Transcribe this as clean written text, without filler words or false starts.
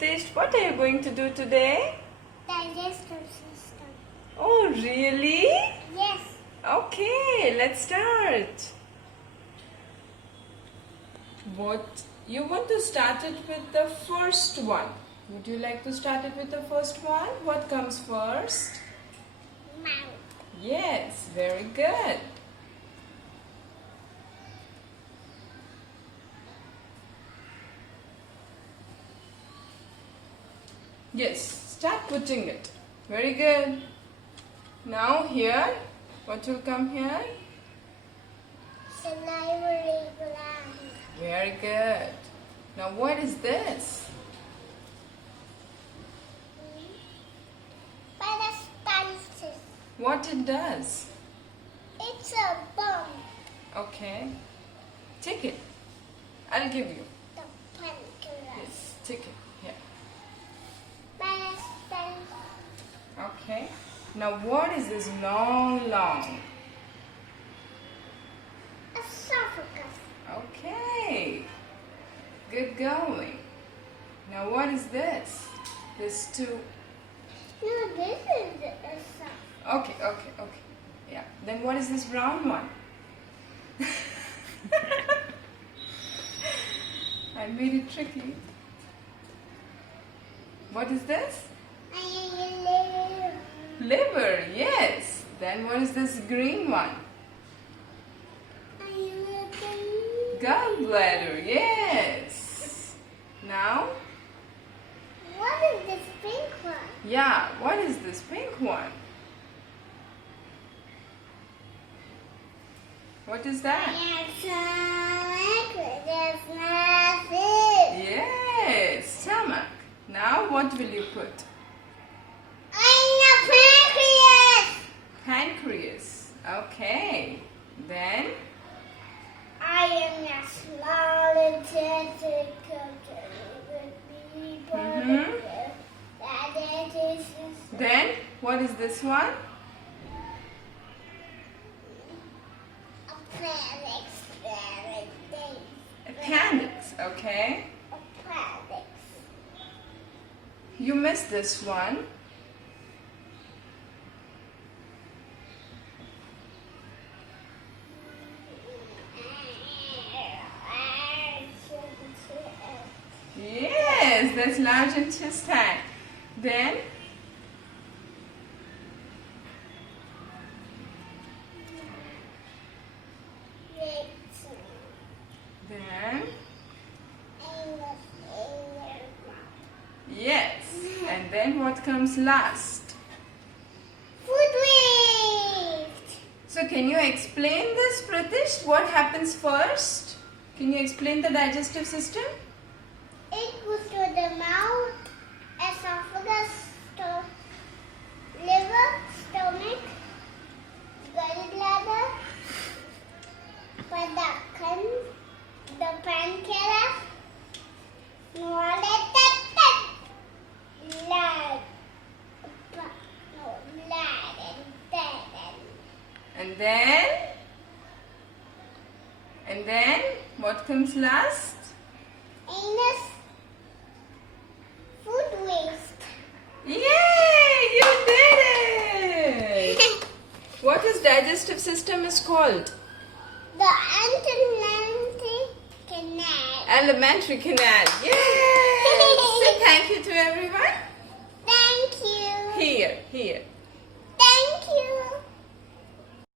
Pratishth. What are you going to do today? Digestive system. Oh, really? Yes. Okay, let's start. You want to start it with the first one. Would you like to start it with the first one? What comes first? Mouth. Yes, very good. Yes, start putting it. Very good. Now here, what will come here? Salivary gland. Very good. Now what is this? Peristalsis. What it does? It's a bump. Okay. Take it. I'll give you. The pancreas. Yes, take it. Here. Peristalsis. Okay. Now what is this long? Esophagus. Okay. Good going. Now what is this? This two. No, this is the esophagus. Okay. Yeah. Then what is this brown one? I made it tricky. What is this? Liver, yes. Then what is this green one? Gallbladder, yes. Now? What is this pink one? Yeah, what is this pink one? What is that? Yes, stomach. Now what will you put? Pancreas. Okay. Then? I am a small intestine Then what is this one? Appendix. Okay. You missed this one. Yes, that's large intestine. Then yes, and then what comes last? Food waste. So can you explain this, Pratishth? What happens first? Can you explain the digestive system? It goes to the mouth, esophagus, liver, stomach, gallbladder, the pancreas, and then what comes last? anus, food waste. Yay! You did it! What is digestive system is called? The alimentary canal. Alimentary canal. Yay! Say thank you to everyone. Thank you. Here.